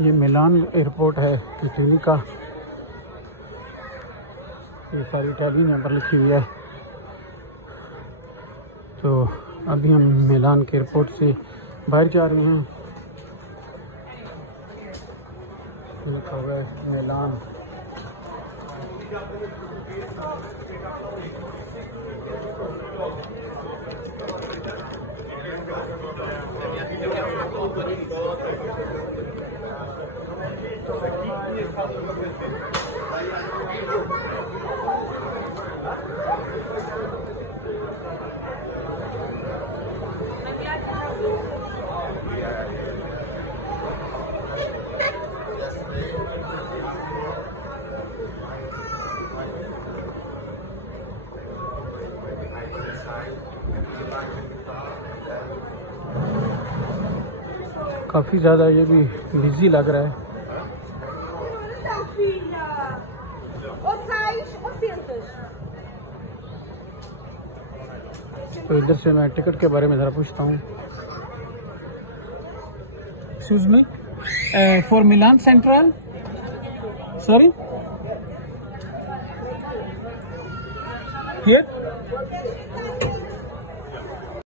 ये मिलान एयरपोर्ट है इटली का। ये सारी इटालियन यहाँ पर लिखी हुई है। तो अभी हम मिलान के एयरपोर्ट से बाहर जा रहे हैं। लिखा हुआ है मिलान। काफ़ी ज़्यादा ये भी बिजी लग रहा है। तो इधर से मैं टिकट के बारे में ज़रा पूछता हूँ। Excuse me, for Milan central, sorry here